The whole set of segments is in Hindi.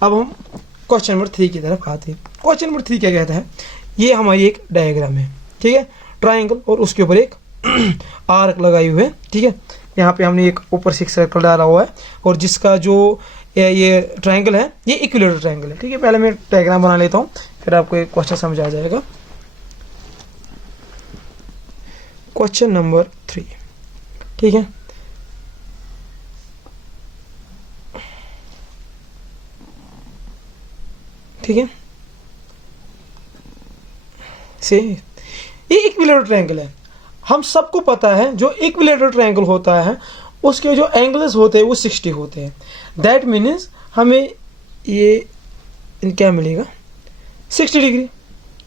अब हम क्वेश्चन नंबर 3 की तरफ आते हैं। क्वेश्चन नंबर 3 क्या कहता है, ये हमारी एक डायग्राम है, ठीक है, ट्राइंगल, और उसके ऊपर एक आर्क लगाई हुई है, ठीक है। यहाँ पे हमने एक ऊपर से एक सर्कल डाला हुआ है, और जिसका जो ये ट्राइंगल है ये इक्विलेटरल ट्राइंगल है, ठीक है। पहले मैं डायग्राम बना लेता हूँ, फिर आपको एक क्वेश्चन समझ आ जाएगा। क्वेश्चन नंबर 3, ठीक है। ठीक है, से ये इक्विलेटरल ट्रायंगल है। हम सबको पता है जो इक्विलेटरल ट्रायंगल होता है उसके जो एंगल्स होते हैं वो 60 होते हैं। दैट मीन्स हमें ये क्या मिलेगा, 60 डिग्री,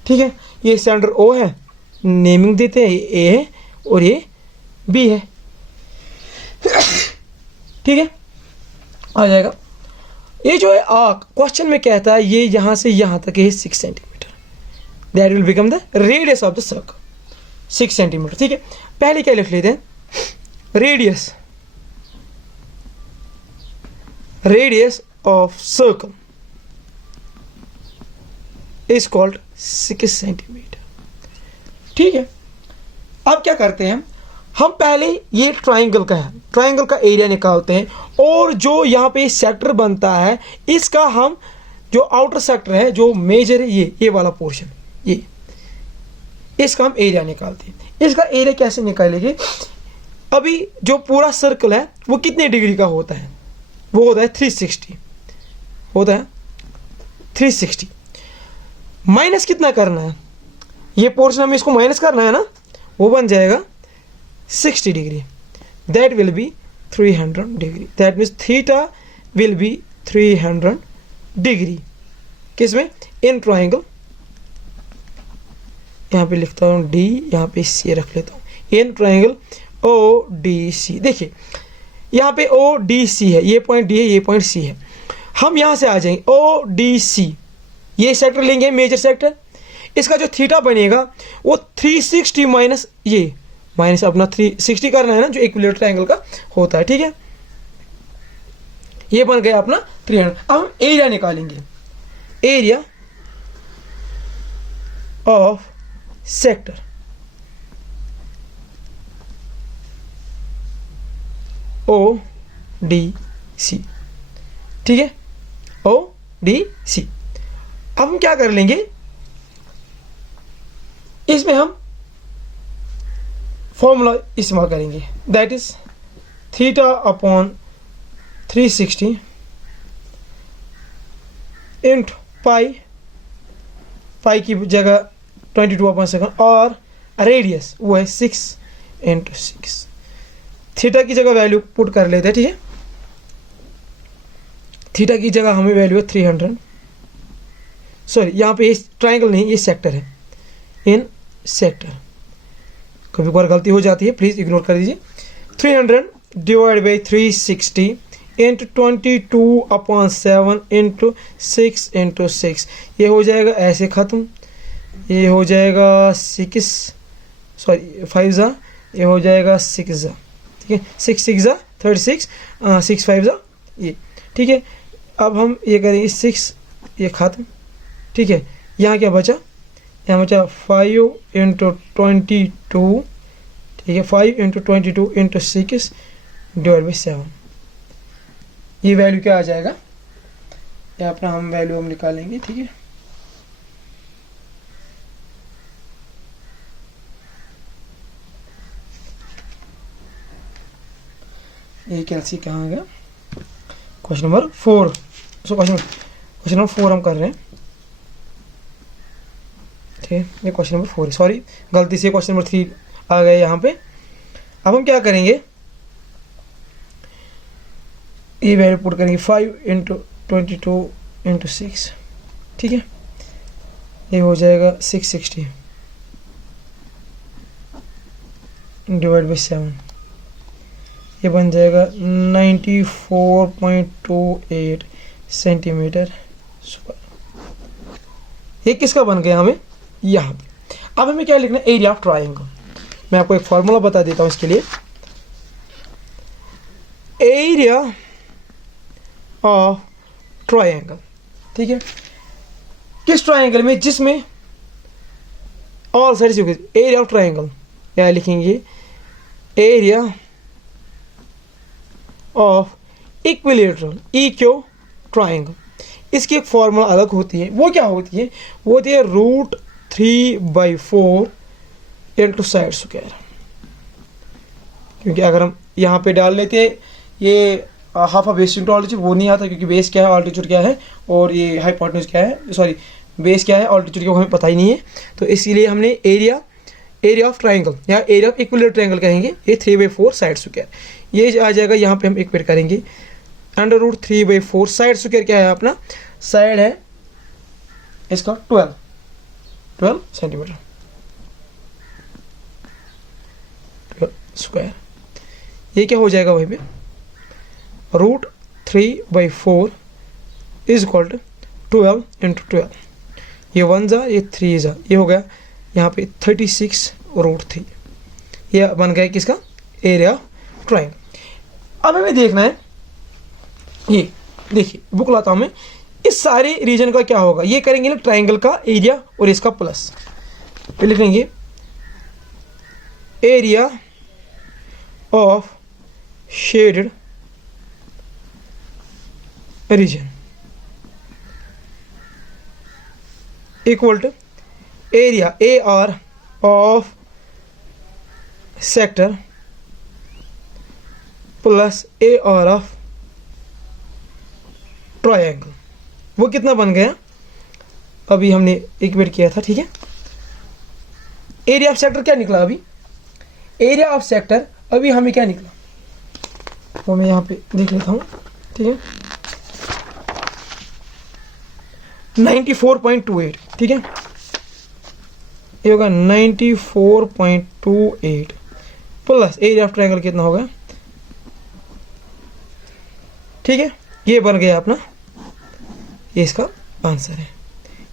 ठीक है। ये सेंटर ओ है, नेमिंग देते हैं, ये ए है और ये बी है, ठीक है, आ जाएगा। ये जो है आर्क क्वेश्चन में कहता है ये यहाँ से यहाँ तक है 6 centimetre, that will become the radius of the circle, 6 centimetre, ठीक है। पहले क्या लिख लेते हैं, radius of circle is called 6 centimetre, ठीक है। अब क्या करते हैं हम, पहले ये ट्राइंगल का है, ट्राइंगल का एरिया निकालते हैं, और जो यहाँ पे सेक्टर बनता है इसका हम जो आउटर सेक्टर है, जो मेजर है, ये वाला पोर्शन, ये इसका हम एरिया निकालते हैं। इसका एरिया कैसे निकालेंगे, अभी जो पूरा सर्कल है वो कितने डिग्री का होता है, वो होता है 360, होता है 360। माइनस कितना करना है, ये पोर्शन हमें इसको माइनस करना है ना, वो बन जाएगा 60 degree, that will be 300 degree, that means theta will be 300 degree. किसमें, इन ट्राइंगल, यहाँ पे लिखता हूँ डी, यहाँ पे सी रख लेता हूँ, इन ट्राइंगल ओ डी सी। देखिए यहाँ पे ओ डी सी है, ये पॉइंट डी है, ये पॉइंट सी है। हम यहाँ से आ जाएंगे ओ डी सी, ये सेक्टर लेंगे मेजर सेक्टर, इसका जो थीटा बनेगा वो 360 माइनस ये, माइनस अपना 360 करना है ना, जो इक्विलेटरल ट्रायंगल का होता है, ठीक है। ये बन गया अपना 300। अब हम एरिया निकालेंगे, area of sector O D C, ठीक है, ओ डी सी। अब हम क्या कर लेंगे, इसमें हम फॉर्मूला इस्तेमाल करेंगे, that is theta upon 360 into पाई की जगह 22/2 और रेडियस वो है 6 × 6। थीटा की जगह वैल्यू पुट कर लेते हैं, ठीक है। थीटा की जगह हमें वैल्यू है 300, सॉरी यहाँ पे ट्राइंगल नहीं, ये सेक्टर है, इन सेक्टर, कभी कभार गलती हो जाती है, प्लीज़ इग्नोर कर दीजिए। 300 डिवाइड बाई 360 इंटू 22/7 इंटू 6 × 6, ये हो जाएगा ऐसे ख़त्म, ये हो जाएगा 6, सॉरी 5 ज़ा, ये हो जाएगा 6 ज़ा, ठीक है, 6 6 ज़ा 36, 6 5 ज़ा ये, ठीक है। अब हम ये करेंगे 6, ये ख़त्म, ठीक है। यहाँ क्या बचा, यहाँ बचा 5 × 22, ठीक है, 5 × 22 × 6 डिवाइड बाई 7, ये वैल्यू क्या आ जाएगा, ये अपना हम वैल्यू हम निकालेंगे, ठीक है। ये कैलसी कहाँ आ गया, question number 4, so question number 4 हम कर रहे हैं, ठीक है। ये क्वेश्चन नंबर 4 है, सॉरी गलती से क्वेश्चन नंबर 3 आ गए यहाँ पे। अब हम क्या करेंगे, ये वैल्यू पुट करेंगे 5 × 22 × 6, ठीक है, ये हो जाएगा 660 डिवाइड बाई 7, ये बन जाएगा 94.28 सेंटीमीटर स्क्वायर। ये किसका बन गया हमें, यहाँ पे। अब हमें क्या लिखना है, एरिया ऑफ ट्राइंगल। मैं आपको एक फॉर्मूला बता देता हूँ इसके लिए, एरिया ऑफ ट्राइंगल ठीक है, किस ट्राइंगल में जिसमें all sides area of triangle, यहाँ लिखेंगे एरिया ऑफ इक्विलेटरल इक्यो ट्राइंगल। इसकी एक फॉर्मूला अलग होती है, वो क्या होती है, वो होती है √3/4 इंटू साइड स्क्वायर। क्योंकि अगर हम यहाँ पे डाल लेते हैं ये half of base into altitude, वो नहीं आता क्योंकि बेस क्या है ऑल्टीट्यूड क्या है और ये हाइपोटेन्यूज क्या है, सॉरी बेस क्या है ऑल्टीट्यूड क्या, हमें पता ही नहीं है। तो इसीलिए हमने एरिया ऑफ ट्राइंगल या एरिया ऑफ इक्विलेटरल ट्राइंगल कहेंगे, ये 3/4 साइड स्क्वायर। ये आ जाएगा, यहाँ पे हम इक्वेट करेंगे √3/4 साइड स्क्वायर क्या है अपना, साइड है इसका 12 सेंटीमीटर, 12 स्क्वायर। ये क्या हो जाएगा वहीं पे, √3/4 इज इक्वल टू 12 इंटू 12, ये 1 जा ये 3 जा, ये हो गया यहाँ पे 36√3। ये बन गया किसका, एरिया ऑफ ट्राइंगल। अब हमें देखना है, ये देखिए बुक लाता हूँ मैं, इस सारे रीजन का क्या होगा, ये करेंगे ना ट्राइंगल का एरिया और इसका प्लस, लिखेंगे area of shaded region equal to area AR of sector plus AR of triangle. वो कितना बन गया, अभी हमने इक्वेट किया था, ठीक है। एरिया ऑफ सेक्टर क्या निकला, अभी एरिया ऑफ सेक्टर अभी हमें क्या निकला, वो मैं यहाँ पे देख लेता हूँ, ठीक है, 94.28, ठीक है, ये होगा 94.28 प्लस एरिया ऑफ ट्रायंगल कितना होगा, ठीक है। ये बन गया अपना, ये इसका आंसर है।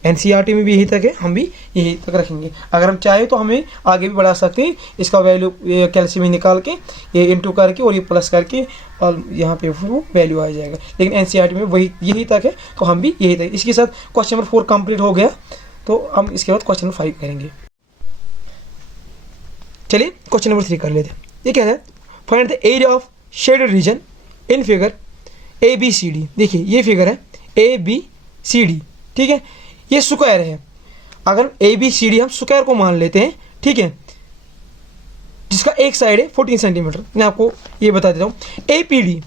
एनसीईआरटी में भी यही तक है, हम भी यही तक रखेंगे। अगर हम चाहे तो हमें आगे भी बढ़ा सकते हैं, इसका वैल्यू कैल्शियम में निकाल के ये इंटू करके और ये प्लस करके और यहाँ पे वो वैल्यू आ जाएगा, लेकिन एनसीईआरटी में वही यही तक है, तो हम भी यही तक। इसके साथ क्वेश्चन नंबर 4 कंप्लीट हो गया, तो हम इसके बाद क्वेश्चन नंबर 5 करेंगे। चलिए क्वेश्चन नंबर 3 कर लेते हैं। ये क्या है, find the area of shaded reason in figure ABCD। देखिए ये फिगर है ABCD, ठीक है, ये स्क्वायर है। अगर ABCD हम स्क्वायर को मान लेते हैं, ठीक है, जिसका एक साइड है 14 सेंटीमीटर। मैं आपको ये बता देता हूँ, APD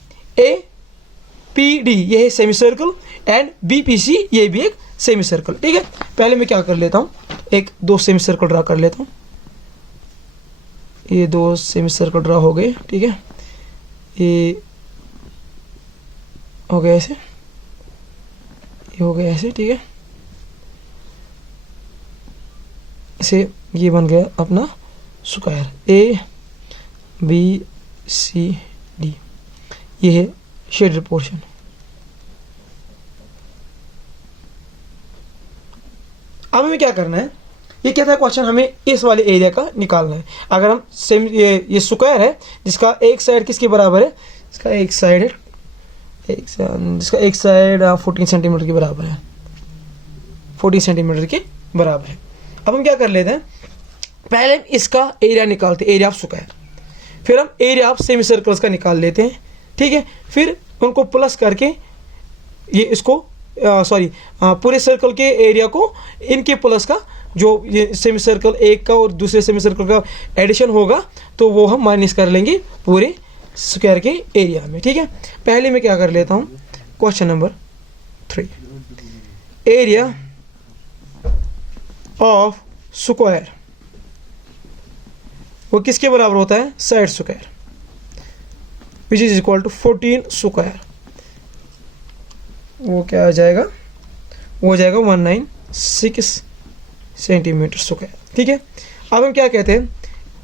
ये है सेमी सर्कल एंड BPC ये भी एक सेमी सर्कल, ठीक है। पहले मैं क्या कर लेता हूँ, दो सेमी सर्कल ड्रा कर लेता हूँ। ये 2 सेमी सर्कल ड्रा हो गए, ठीक है, ये हो गया ऐसे, ये हो गया ऐसे, ठीक है, इसे ये बन गया अपना स्क्वायर ABCD। ये है शेडेड पोर्शन। अब हमें क्या करना है, ये क्या था क्वेश्चन, हमें इस वाले एरिया का निकालना है। अगर हम सेम ये स्क्वायर है जिसका एक साइड किसके बराबर है, इसका एक साइड है जिसका एक साइड 14 सेंटीमीटर के बराबर है, 14 सेंटीमीटर के बराबर है। अब हम क्या कर लेते हैं, पहले हम इसका एरिया निकालते हैं, एरिया ऑफ स्क्वायर, फिर हम एरिया ऑफ सेमी सर्कल्स का निकाल लेते हैं, ठीक है, फिर उनको प्लस करके ये इसको पूरे सर्कल के एरिया को इनके प्लस का जो ये सेमी सर्कल एक का और दूसरे सेमी सर्कल का एडिशन होगा, तो वो हम माइनस कर लेंगे पूरे स्क्वायर के एरिया में, ठीक है। पहले मैं क्या कर लेता हूँ, question number 3, area of square वो किसके बराबर होता है, side square, which is equal to 14 square. वो क्या आ जाएगा, वो हो जाएगा 196 सेंटीमीटर स्क्वायर, ठीक है। अब हम क्या कहते हैं,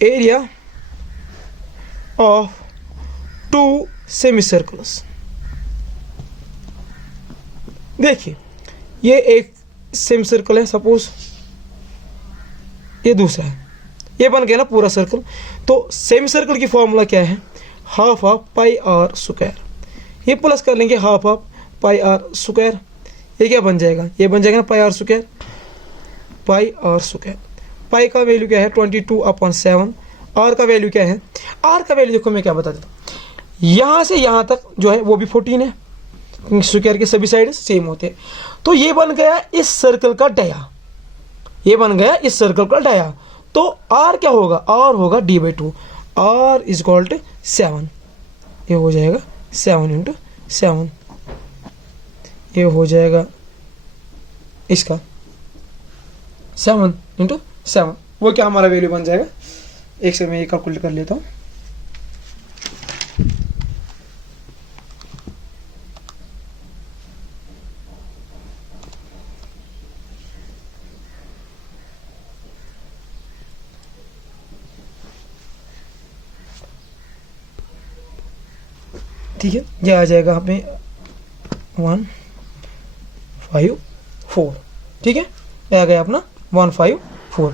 एरिया ऑफ 2 सेमी सर्कल्स। देखिए ये एक सेमी सर्कल है, सपोज ये दूसरा है, ये बन गया ना पूरा सर्कल। तो सेमी सर्कल की फॉर्मूला क्या है, ½ पाई r स्क्वायर, ये प्लस कर लेंगे ½ पाई r स्क्वायर, ये क्या बन जाएगा, ये बन जाएगा ना pi r square, pi r square. Pi का वैल्यू क्या है 22/7, आर का वैल्यू क्या है, आर का वैल्यू देखो मैं क्या बता देता हूँ, यहाँ से यहाँ तक जो है वो भी 14 है, स्क्वायर के सभी साइड सेम होते हैं। तो ये बन गया इस सर्कल का डाया, ये बन गया इस सर्कल का डाया। तो आर क्या होगा, आर होगा d/2, are is equal to 7, ये हो जाएगा 7 × 7, ये हो जाएगा इसका 7 × 7, वो क्या हमारा वैल्यू बन जाएगा, एक से मैं ये कैलकुलेट कर लेता हूँ। ठीक है, ये आ जाएगा हमें 154, ठीक है, ये आ गया अपना 154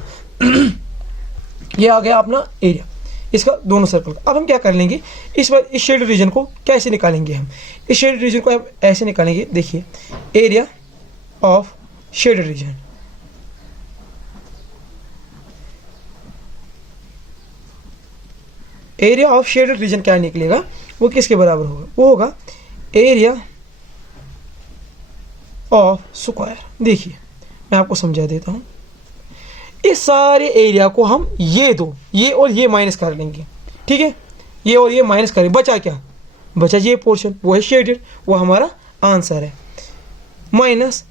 ये आ गया अपना एरिया इसका दोनों सर्कल का। अब हम क्या कर लेंगे, इस बार इस शेडेड रीजन को कैसे निकालेंगे, हम इस शेडेड रीजन को अब ऐसे निकालेंगे, देखिए area of shaded reason, area of shaded reason क्या निकलेगा, वो किसके बराबर होगा, वो होगा एरिया ऑफ स्क्वायर। देखिए मैं आपको समझा देता हूँ, इस सारे एरिया को हम ये दो, ये और ये माइनस कर लेंगे, ठीक है, ये और ये माइनस करें, बचा क्या, बचा ये पोर्शन, वो है शेडेड, वो हमारा आंसर है, minus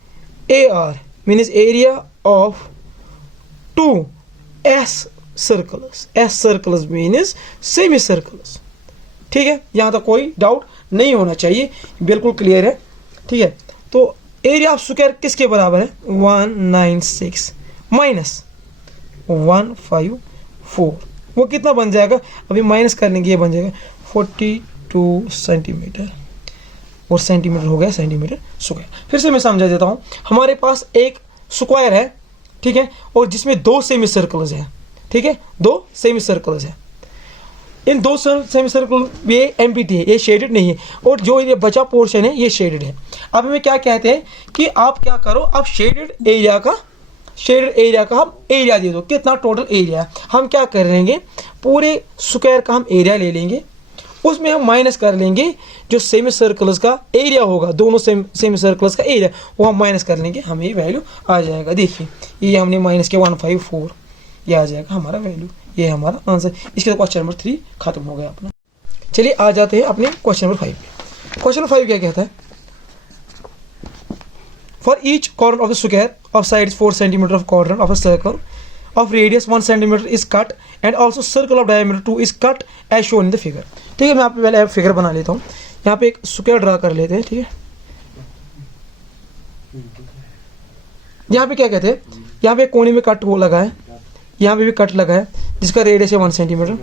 A R means area of 2 circles, S circles means semi circles, ठीक है, यहाँ तक कोई डाउट नहीं होना चाहिए, बिल्कुल क्लियर है, ठीक है। तो एरिया ऑफ स्क्वायर किसके बराबर है 196 माइनस 154, वो कितना बन जाएगा, अभी माइनस कर लेंगे, ये बन जाएगा 42 सेंटीमीटर, और सेंटीमीटर हो गया सेंटीमीटर स्क्वायर। फिर से मैं समझा देता हूँ, हमारे पास एक स्क्वायर है, ठीक है, और जिसमें 2 सेमी सर्कल्स हैं, ठीक है, 2 सेमी सर्कल्स हैं, इन 2 सेमी सर्कल ये एम्प्टी है, ये शेडेड नहीं है, और जो ये बचा पोर्शन है ये शेडेड है। अब हमें क्या कहते हैं कि आप क्या करो, आप शेडेड एरिया का हम एरिया दे दो, कितना टोटल एरिया, हम क्या कर लेंगे, पूरे स्क्वायर का हम एरिया ले लेंगे, उसमें हम माइनस कर लेंगे जो सेमी सर्कल्स का एरिया होगा, दोनों सेमी सर्कल्स का एरिया, वो हम माइनस कर लेंगे, हमें ये वैल्यू आ जाएगा। देखिए ये हमने माइनस किया 154, ये आ जाएगा हमारा वैल्यू, ये हमारा आंसर। इसके तो क्वेश्चन नंबर 3 खत्म हो गया अपना। चलिए आ जाते हैं अपने क्वेश्चन नंबर 5 पे। क्वेश्चन नंबर 5 क्या कहता है, for each corner of the square of sides 4 centimetre of corner of a circle of radius 1 centimetre is cut and also circle of diameter 2 is cut as shown in the figure. ठीक है, मैं आप पहले फिगर बना लेता हूँ, यहाँ पे एक स्क्वायर ड्रा कर लेते हैं, ठीक है। यहाँ पे क्या कहते हैं, यहाँ पे कोने में कट वो लगा है, यहाँ पे भी कट लगा है जिसका रेडियस है 1 सेंटीमीटर,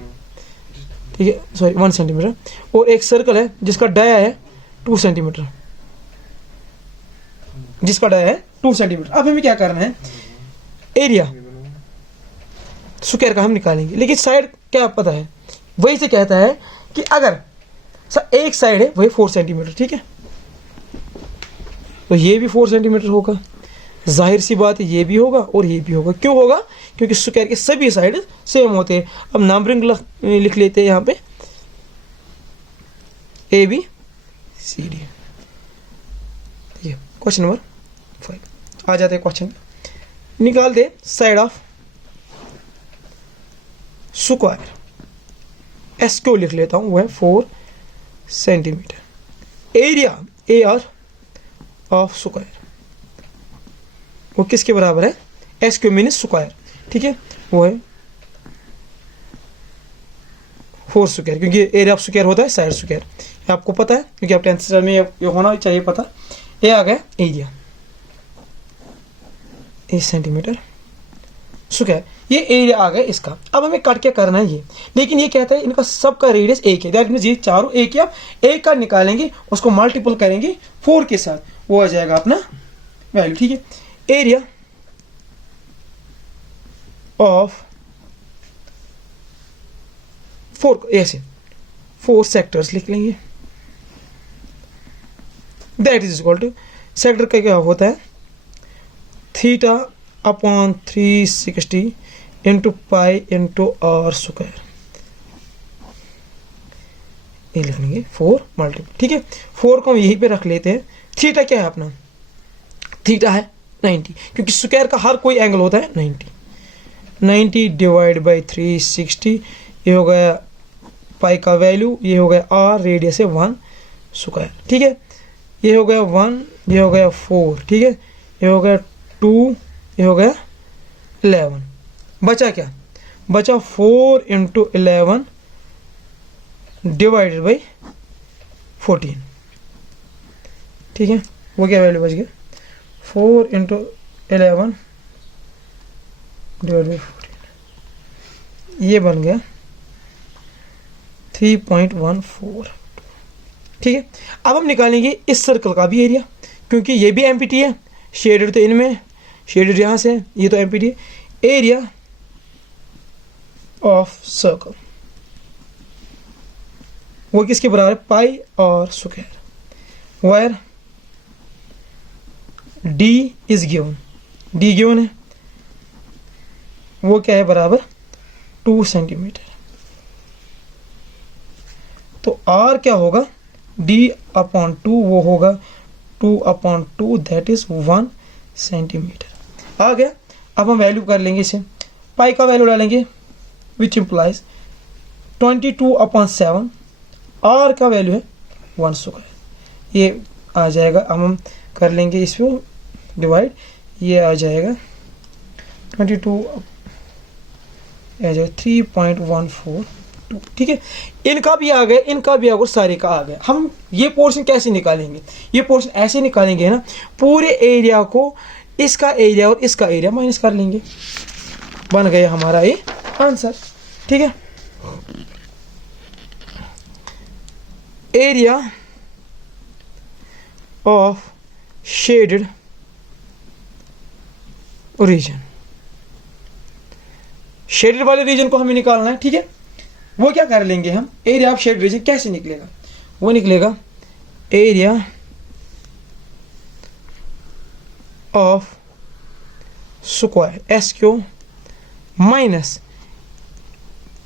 ठीक है, सॉरी 1 सेंटीमीटर, और एक सर्कल है जिसका डाया है 2 सेंटीमीटर, जिसका डाया है 2 सेंटीमीटर। अब हमें क्या करना है, एरिया स्क्वायर का हम निकालेंगे, लेकिन साइड क्या पता है, वही से कहता है कि अगर एक साइड है वही 4 सेंटीमीटर, ठीक है, तो ये भी 4 सेंटीमीटर होगा, जाहिर सी बात है ये भी होगा और ये भी होगा। क्यों होगा, क्योंकि स्क्वायर के सभी साइड सेम होते हैं। अब नंबरिंग लिख लेते हैं यहाँ पे AB CD। ठीक है, क्वेश्चन नंबर 5 आ जाते हैं क्वेश्चन, निकाल दे side of square, S Q लिख लेता हूँ, वो है 4 centimetre. Area AR of square वो किसके बराबर है, एस क्यू मीन्स स्क्वायर, ठीक है, वो है 4 स्क्वायर, क्योंकि एरिया ऑफ स्क्वायर होता है साइड स्क्वायर, आपको पता है क्योंकि आप 10th स्टैंडर्ड में ये होना चाहिए पता। ये आ गया एरिया 1 सेंटीमीटर स्क्वायर, ये एरिया आ गया इसका। अब हमें कट क्या करना है ये, लेकिन ये कहता है इनका सबका रेडियस 1 है, दैट मीन्स ये चारों 1 है। आप 1 का निकालेंगे, उसको मल्टीपल करेंगे 4 के साथ, वो आ जाएगा अपना वैल्यू, ठीक है। एरिया ऑफ 4, ऐसे 4 सेक्टर्स लिख लेंगे, that is equal to sector का क्या होता है, theta upon 360 into pi into r square, ये लिख लेंगे 4 मल्टीपल, ठीक है। 4 को हम यहीं पे रख लेते हैं। थीटा क्या है अपना, थीटा है 90, क्योंकि स्क्वायर का हर कोई एंगल होता है 90 डिवाइड बाई 360, ये हो गया पाई का वैल्यू, ये हो गया आर, रेडियस है 1 स्क्वायर, ठीक है। ये हो गया 1, ये हो गया 4, ठीक है, ये हो गया 2, ये हो गया 11, बचा क्या, बचा 4 इंटू 11 डिवाइडेड बाई 14, ठीक है। वो क्या वैल्यू बच गया, 4 इंटू 11 डिवाइड बाई 14, ये बन गया 3.14, ठीक है। अब हम निकालेंगे इस सर्कल का भी एरिया, क्योंकि ये भी एमपीटी है, शेडेड तो इनमें, शेडेड यहाँ से, ये तो एमपीटी है। एरिया ऑफ सर्कल वो किसके बराबर है, पाई और square, wire D is given, D given है, वो क्या है बराबर 2 सेंटीमीटर। तो आर क्या होगा, डी अपॉन 2, वो होगा 2/2, दैट इज 1 सेंटीमीटर। आ गया। अब हम वैल्यू कर लेंगे इसे, पाई का वैल्यू डालेंगे विच इम्प्लाइज 22/7, आर का वैल्यू है 1 स्क्वायर, ये आ जाएगा। अब हम कर लेंगे इसको डिवाइड, ये आ जाएगा 22 आ जाएगा 3.142, ठीक है। इनका भी आ गया, इनका भी आ गया, सारे का आ गया। हम ये पोर्शन कैसे निकालेंगे, ये पोर्शन ऐसे निकालेंगे ना, पूरे एरिया को इसका एरिया और इसका एरिया माइनस कर लेंगे, बन गया हमारा ये आंसर, ठीक है। Area of shaded reason, shaded वाले रीजन को हमें निकालना है, ठीक है। वो क्या कर लेंगे हम, एरिया ऑफ शेडेड रीजन कैसे निकलेगा, वो निकलेगा area of square S Q minus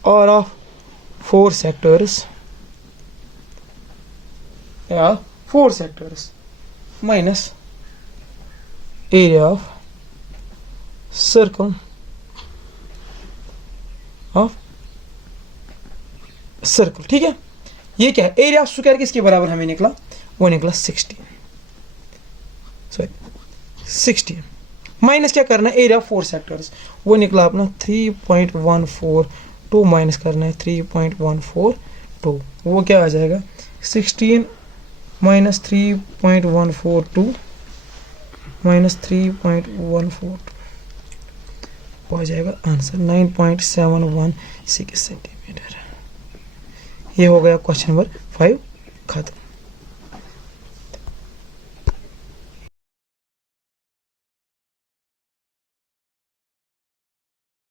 और ऑफ 4 सेक्टर्स या 4 sectors minus area of circle of circle, ठीक है। ये क्या है, एरिया ऑफ स्क्वायर किसके बराबर हमें निकला, वो निकला 16 माइनस क्या करना है, एरिया ऑफ 4 सेक्टर्स, वो निकला अपना 3.142 माइनस करना है 3.142, वो क्या आ जाएगा 16 माइनस 3.142 माइनस 3.142, वो आ जाएगा आंसर 9.716 सेंटीमीटर। ये हो गया क्वेश्चन नंबर 5 खत्म।